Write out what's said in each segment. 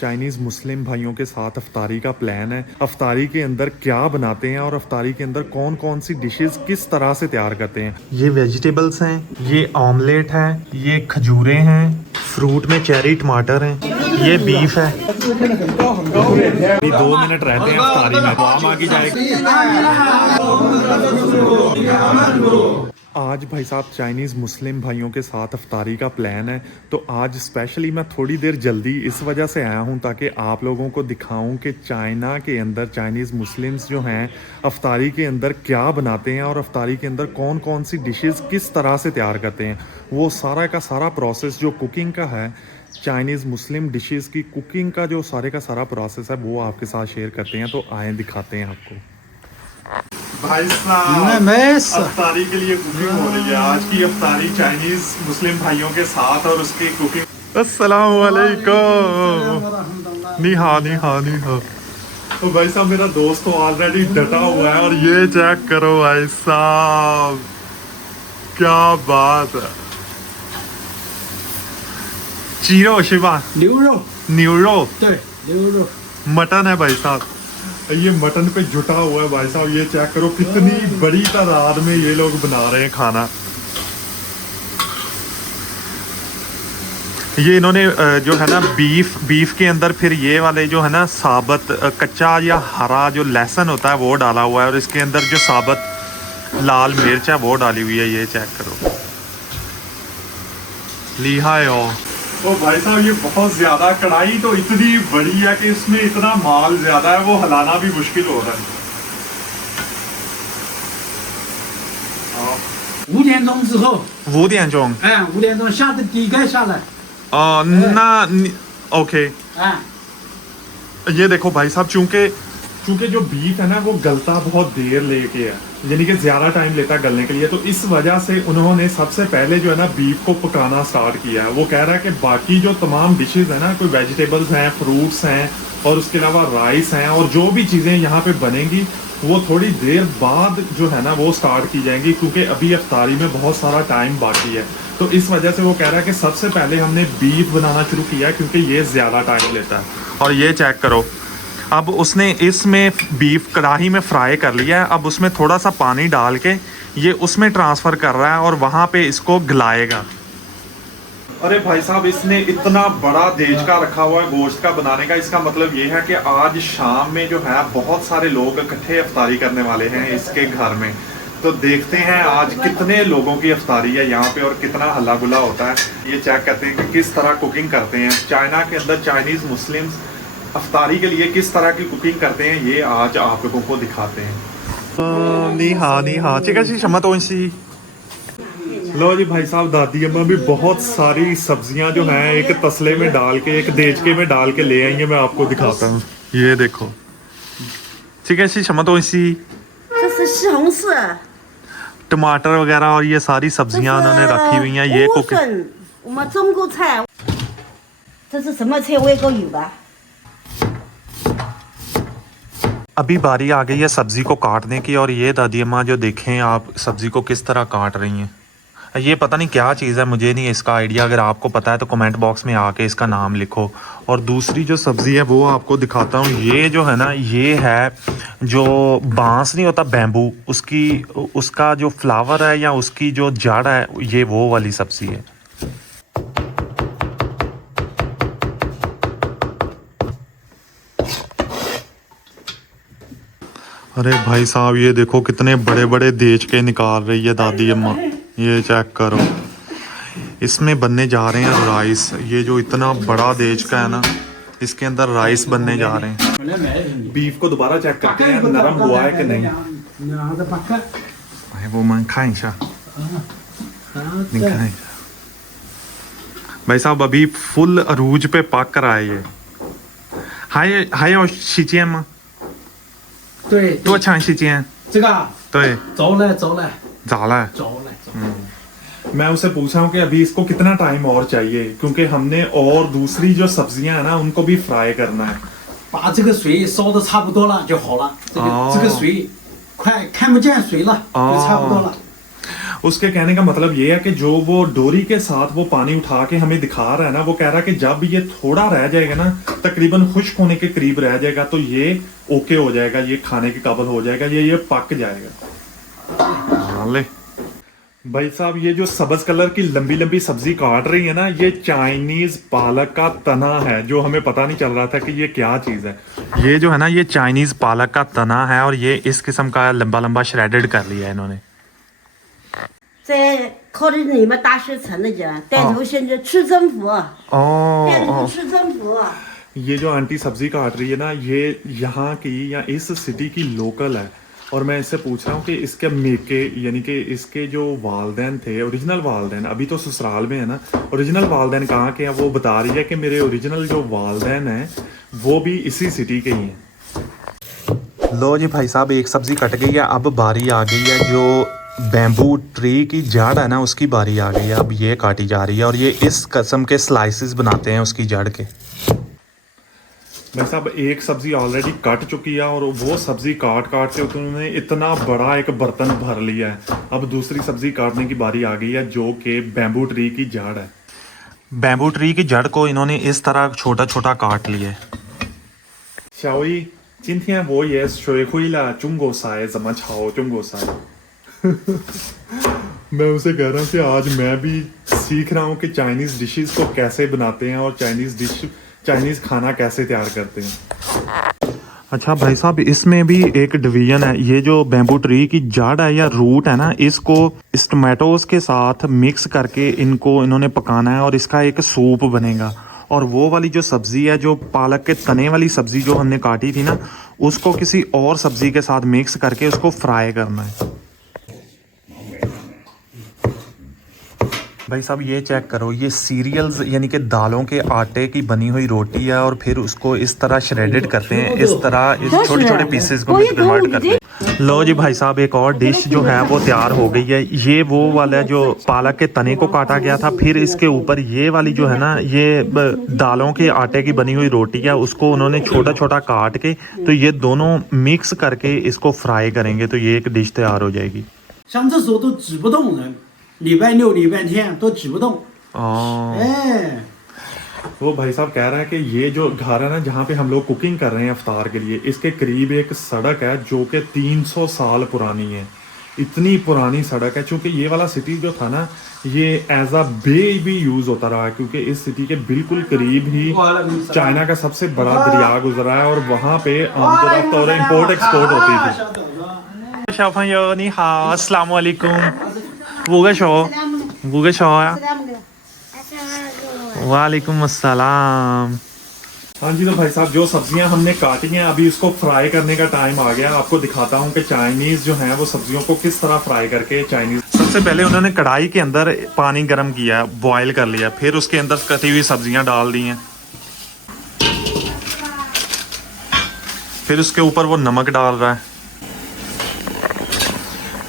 Chinese मुस्लिम भाइयों के साथ अफ्तारी का प्लान है। अफ्तारी के अंदर क्या बनाते हैं और अफ्तारी के अंदर कौन कौन सी डिशेस किस तरह से तैयार करते हैं। ये वेजिटेबल्स हैं, ये ऑमलेट है, ये खजूरें हैं, फ्रूट में चेरी टमाटर हैं, ये बीफ है। 2 मिनट रहते हैं अफ्तारी में, दुआ मांगी जाएगी। आज भाई साहब चाइनीज़ मुस्लिम भाइयों के साथ अफ्तारी का प्लान है, तो आज स्पेशली मैं थोड़ी देर जल्दी इस वजह से आया हूँ ताकि आप लोगों को दिखाऊं कि चाइना के अंदर चाइनीज़ मुस्लिम्स जो हैं अफ्तारी के अंदर क्या बनाते हैं और अफ्तारी के अंदर कौन कौन सी डिशेस किस तरह से तैयार करते हैं। वो सारा का सारा प्रोसेस जो कुकिंग का है, चाइनीज़ मुस्लिम डिशेस की कुकिंग का जो सारे का सारा प्रोसेस है वो आपके साथ शेयर करते हैं। तो आए दिखाते हैं आपको। भाई साहब अफ्तारी के लिए कुकिंग हो रही है। आज की अफ्तारी चाइनीज मुस्लिम भाइयों के साथ और उसकी कुकिंग। अस्सलाम वालेकुम। नी हाँ नी हाँ नी हाँ। तो भाई साहब मेरा दोस्त तो ऑलरेडी डटा हुआ है और ये चेक करो भाई साहब, क्या बात है। चीरो शिवा न्यूरो मटन है भाई साहब, ये मटन पे जुटा हुआ है भाई साहब। ये चेक करो कितनी बड़ी तादाद में ये लोग बना रहे हैं खाना। ये इन्होंने जो है ना बीफ के अंदर फिर ये वाले जो है ना साबत कच्चा या हरा जो लहसुन होता है वो डाला हुआ है और इसके अंदर जो साबत लाल मिर्च है वो डाली हुई है। ये चेक करो लिहायो। तो भाई साहब ये बहुत ज्यादा, कढ़ाई तो इतनी बड़ी है कि इसमें इतना माल ज्यादा है वो हिलाना भी मुश्किल हो रहा है। 5点钟之后5点钟5点钟下的底盖下来那你 OK 哎 ये देखो भाई साहब, चूंकि जो बीफ है ना वो गलता बहुत देर लेके है, यानी कि ज़्यादा टाइम लेता है गलने के लिए, तो इस वजह से उन्होंने सबसे पहले जो है ना बीफ को पकाना स्टार्ट किया है। वो कह रहा है कि बाकी जो तमाम डिशेस हैं ना, कोई वेजिटेबल्स हैं, फ्रूट्स हैं और उसके अलावा राइस हैं और जो भी चीज़ें यहाँ पे बनेंगी वो थोड़ी देर बाद जो है ना वो स्टार्ट की जाएंगी, क्योंकि अभी अफ्तारी में बहुत सारा टाइम बाकी है। तो इस वजह से वो कह रहा है कि सबसे पहले हमने बीफ बनाना शुरू किया क्योंकि ये ज़्यादा टाइम लेता है। और ये चेक करो, अब उसने इसमें बीफ कढ़ाई में फ्राई कर लिया है। अब उसमें थोड़ा सा पानी डाल के ये उसमें ट्रांसफ़र कर रहा है और वहाँ पे इसको गलाएगा। अरे भाई साहब इसने इतना बड़ा देज का रखा हुआ है गोश्त का बनाने का। इसका मतलब ये है कि आज शाम में जो है बहुत सारे लोग इकट्ठे अफ्तारी करने वाले हैं इसके घर में। तो देखते हैं आज कितने लोगों की अफ्तारी है यहाँ पे और कितना हल्ला गुला होता है। ये चेक करते हैं कि किस तरह कुकिंग करते हैं चाइना के अंदर चाइनीज़ मुस्लिम्स अफ्तारी के लिए किस तरह की कुकिंग करते हैं, ये आज आप लोगों को दिखाते हैं। नी हाँ चिका सी क्षमा तो इसी। लो जी भाई साहब, दादी अम्मा भी बहुत सारी सब्जियां जो हैं एक तसले में डाल के, एक देचके में डाल के ले आई हैं। मैं आपको दिखाता हूँ, ये देखो चिका सी क्षमा तो इसी। टमाटर वगैरह और ये सारी सब्जियां उन्होंने रखी हुई हैं। ये कुकिंग अभी बारी आ गई है सब्ज़ी को काटने की। और ये दादी अम्मा जो देखें आप सब्ज़ी को किस तरह काट रही हैं, ये पता नहीं क्या चीज़ है, मुझे नहीं इसका आइडिया। अगर आपको पता है तो कमेंट बॉक्स में आके इसका नाम लिखो। और दूसरी जो सब्ज़ी है वो आपको दिखाता हूँ। ये जो है ना, ये है जो बांस नहीं होता बैम्बू, उसका जो फ्लावर है या उसकी जो जड़ है, ये वो वाली सब्ज़ी है। अरे भाई साहब ये देखो कितने बड़े बड़े देच के निकाल रही है दादी अम्मा। ये चेक करो, इसमें बनने जा रहे हैं राइस। ये जो इतना बड़ा देच का है ना, इसके अंदर राइस बनने जा रहे हैं। बीफ को दोबारा चेक करते हैं नरम हुआ है कि नहीं। वो मैं खाएं भाई साहब अभी फुल अरूज पे पक रहा है ये। हाय और शीचिए माँ 对， 多长时间？ 这个啊 对， 走了走了 咋了？ 走了。 मैं उसे पूछा हूँ कि अभी इसको कितना टाइम और चाहिए, क्योंकि हमने और दूसरी जो सब्जियां हैं ना उनको भी फ्राई करना है। 把这个水烧的差不多了就好了。这个水快看不见水了，就差不多了。उसके कहने का मतलब ये है कि जो वो डोरी के साथ वो पानी उठा के हमें दिखा रहा है ना, वो कह रहा है कि जब ये थोड़ा रह जाएगा ना, तकरीबन खुश्क होने के करीब रह जाएगा, तो ये ओके हो जाएगा, ये खाने के काबिल हो जाएगा, ये पक जाएगा। ले भाई साहब, ये जो सब्ज कलर की लंबी लंबी सब्जी काट रही है ना, ये चाइनीज पालक का तना है, जो हमें पता नहीं चल रहा था कि ये क्या चीज है। ये जो है ना, ये चाइनीज पालक का तना है, और ये इस किस्म का लंबा लंबा श्रेडेड कर लिया है इन्होंने। 在靠着你们大学城那家带头现在吃政府，带头吃政府。 ये जो आंटी सब्जी काट रही है ना, ये यहाँ की या इस सिटी की लोकल है, और मैं इससे पूछ रहा हूँ कि इसके मेके यानी कि इसके जो वालदैन थे, ओरिजिनल वालदैन, अभी तो ससुराल में है ना, ओरिजिनल वालदैन कहाँ के हैं। वो बता रही है कि मेरे ओरिजिनल जो वालदैन हैं वो भी इसी सिटी के ही हैं। लो जी भाई साहब, एक सब्जी कट गई है, अब बारी आ गई है जो बैम्बू ट्री की जड़ है ना, उसकी बारी आ गई है। अब ये काटी जा रही है, और ये इस किस्म के स्लाइसेस बनाते हैं उसकी जड़ के। भाई साहब, एक सब्जी ऑलरेडी कट चुकी है, और वो सब्जी काट काट के उन्होंने इतना बड़ा एक बर्तन भर लिया है। अब दूसरी सब्जी काटने की बारी आ गई है, जो कि बैम्बू ट्री की जड़ है। बैम्बू ट्री की जड़ को इन्होंने इस तरह छोटा छोटा काट लिया है। 小姨，今天我也学会了中国菜，怎么炒中国菜？ मैं उसे कह रहा हूँ कि आज मैं भी सीख रहा हूँ कि चाइनीज डिशेस को कैसे बनाते हैं, और चाइनीज खाना कैसे तैयार करते हैं। अच्छा भाई साहब, इसमें भी एक डिवीजन है। ये जो बैम्बू ट्री की जड़ है या रूट है ना, इसको इस टोमेटोज के साथ मिक्स करके इनको इन्होंने पकाना है, और इसका एक सूप बनेगा। और वो वाली जो सब्जी है, जो पालक के तने वाली सब्जी जो हमने काटी थी ना, उसको किसी और सब्जी के साथ मिक्स करके उसको फ्राई करना है। भाई साहब, ये चेक करो, ये सीरियल्स यानी कि दालों के आटे की बनी हुई रोटी है, और फिर उसको इस तरह श्रेडेड करते हैं, इस तरह इस छोटे छोटे पीसेस को कन्वर्ट करते हैं। लो जी भाई साहब, एक और डिश जो है वो तैयार हो गई है। ये वो वाला जो पालक के तने को काटा गया था, फिर इसके ऊपर ये वाली जो है ना, ये दालों के आटे की बनी हुई रोटी है, उसको उन्होंने छोटा छोटा काट के, तो ये दोनों मिक्स करके इसको फ्राई करेंगे, तो ये एक डिश तैयार हो जाएगी। 像这时候都指不动人，礼拜六、礼拜天都指不动。哎， वो भाई साहब कह रहा है कि ये जो घर है ना, जहाँ पे हम लोग कुकिंग कर रहे हैं इफ्तार के लिए, इसके करीब एक सड़क है जो कि 300 साल पुरानी है। इतनी पुरानी सड़क है, क्योंकि ये वाला सिटी जो था ना, ये एज अ बे भी यूज होता रहा है, क्योंकि इस सिटी के बिल्कुल करीब ही चाइना का सबसे बड़ा दरिया गुजरा है, और वहाँ पे आमदरफ्त और इम्पोर्ट एक्सपोर्ट होती थी। 小朋友你好 अस्सलाम वालेकुम 五个手5个手啊 वालेकुम अस्सलाम। हाँ जी, तो भाई साहब, जो सब्जियां हमने काटी हैं, अभी उसको फ्राई करने का टाइम आ गया। आपको दिखाता हूँ कि चाइनीज जो है वो सब्जियों को किस तरह फ्राई करके चाइनीज। सबसे पहले उन्होंने कढ़ाई के अंदर पानी गर्म किया, बॉयल कर लिया, फिर उसके अंदर कटी हुई सब्जियां डाल दी हैं, फिर उसके ऊपर वो नमक डाल रहा है।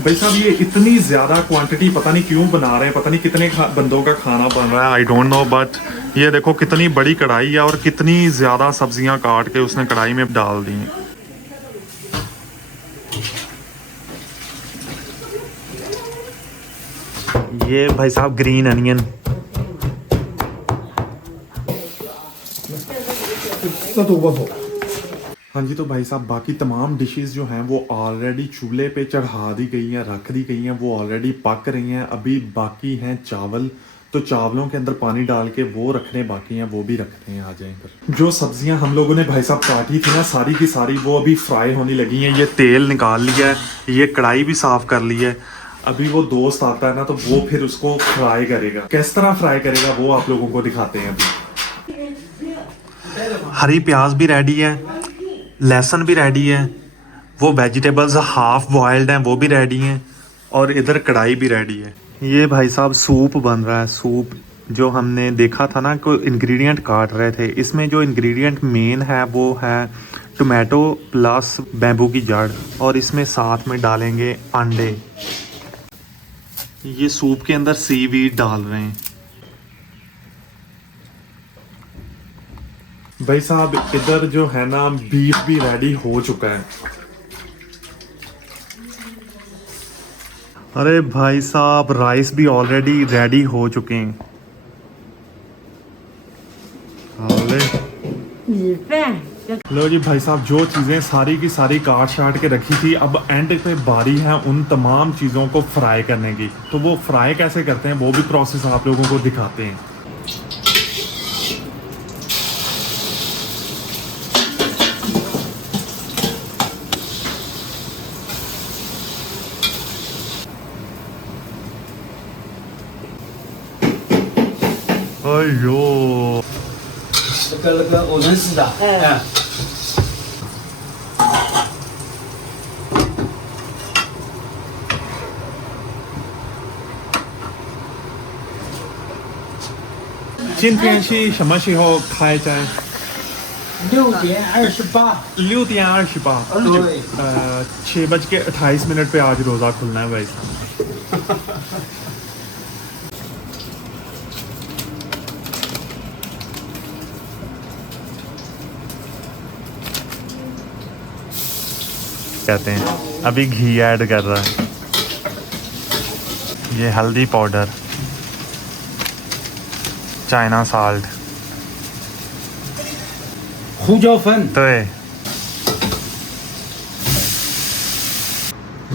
भाई साहब, ये इतनी ज़्यादा क्वांटिटी पता नहीं क्यों बना रहे हैं, पता नहीं कितने बंदों का खाना बन रहा है, आई डोंट नो, बट ये देखो कितनी बड़ी कढ़ाई है, और कितनी ज़्यादा सब्जियां काट के उसने कढ़ाई में डाल दी हैं। ये भाई साहब ग्रीन अनियन। हाँ जी, तो भाई साहब, बाकी तमाम डिशेस जो हैं वो ऑलरेडी चूल्हे पे चढ़ा दी गई हैं, रख दी गई हैं, वो ऑलरेडी पक रही हैं। अभी बाकी हैं चावल, तो चावलों के अंदर पानी डाल के वो रखने बाकी हैं, वो भी रखते हैं। आ जाएं पर जो सब्जियां हम लोगों ने भाई साहब काटी थी ना, सारी की सारी वो अभी फ्राई होने लगी हैं। ये तेल निकाल लिया है, ये कढ़ाई भी साफ कर ली है। अभी वो दोस्त आता है ना, तो वो फिर उसको फ्राई करेगा। किस तरह फ्राई करेगा वो आप लोगों को दिखाते हैं। अभी हरी प्याज भी रेडी है, लहसुन भी रेडी है, वो वेजिटेबल्स हाफ बॉइल्ड हैं वो भी रेडी हैं, और इधर कढ़ाई भी रेडी है। ये भाई साहब सूप बन रहा है। सूप जो हमने देखा था ना, कोई इंग्रेडिएंट काट रहे थे, इसमें जो इंग्रेडिएंट मेन है वो है टोमेटो प्लस बैम्बू की जड़, और इसमें साथ में डालेंगे अंडे। ये सूप के अंदर सीवीड डाल रहे हैं। भाई साहब, इधर जो है ना, बीफ भी रेडी हो चुका है, अरे भाई साहब राइस भी ऑलरेडी रेडी हो चुके हैं।米饭就 लो जी भाई साहब, जो चीज़ें सारी की सारी काट शाट के रखी थी, अब एंड पे बारी है उन तमाम चीज़ों को फ्राई करने की। तो वो फ्राई कैसे करते हैं वो भी प्रोसेस आप लोगों को दिखाते हैं। अयो 那个藕仁丝的，哎， 今天是什么时候开斋6:28， 6:28 对， 6:28 पे आज रोज़ा खुलना है भाई साहब। कहते हैं अभी घी ऐड कर रहा है। ये हल्दी पाउडर, चाइना साल्ट, 胡椒粉， तो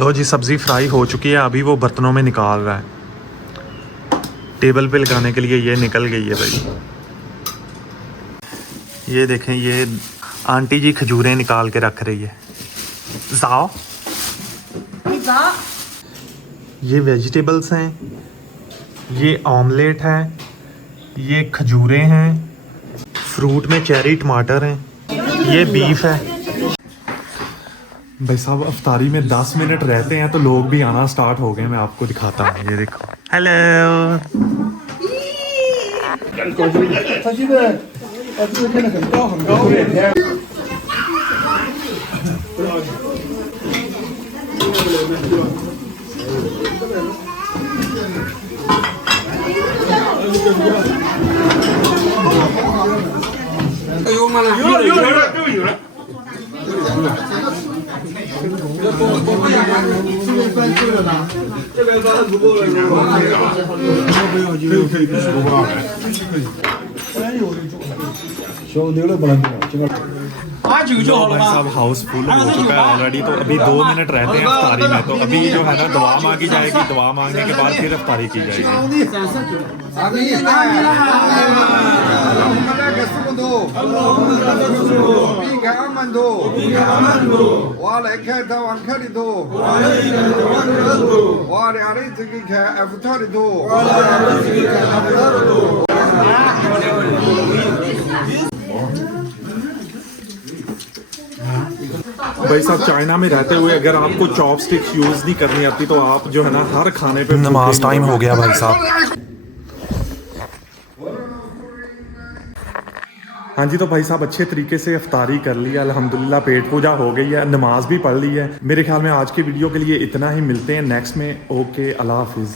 लो जी सब्ज़ी फ्राई हो चुकी है, अभी वो बर्तनों में निकाल रहा है। टेबल पे लगाने के लिए ये निकल गई है भाई। ये देखें, ये आंटी जी खजूरें निकाल के रख रही है। जाओ, 你早， ये वेजिटेबल्स हैं, ये ऑमलेट है, ये खजूरें हैं, फ्रूट में चेरी टमाटर हैं, ये बीफ है। भाई साहब अफ्तारी में 10 मिनट रहते हैं तो लोग भी आना स्टार्ट हो गए। मैं आपको दिखाता हूँ, ये देखो। हेलो, 它现在这个变得很高很高。小牛的不能动，这个。 89就好了 भाई 吗？ साहब हाउसफुल हो चुका है ऑलरेडी। तो अभी 2 मिनट रहते हैं अफ्तारी में, तो अभी जो है ना दुआ मांगी जाएगी, दुआ मांगने के बाद फिर अफ्तारी की जाएगी। 阿弥陀佛，比开阿曼多，瓦来开他往开里多，瓦的阿里这个开阿夫塔里多。 भाई साहब चाइना में रहते हुए अगर आपको चॉपस्टिक्स यूज नहीं करनी आती तो आप जो है ना हर खाने पे नमाज टाइम हो गया भाई साहब। हाँ जी, तो भाई साहब अच्छे तरीके से इफ्तारी कर लिया अल्हम्दुलिल्लाह, पेट पूजा हो गई है, नमाज भी पढ़ ली है। मेरे ख्याल में आज की वीडियो के लिए इतना ही, मिलते हैं नेक्स्ट में। ओके, अल्लाह हाफिज़।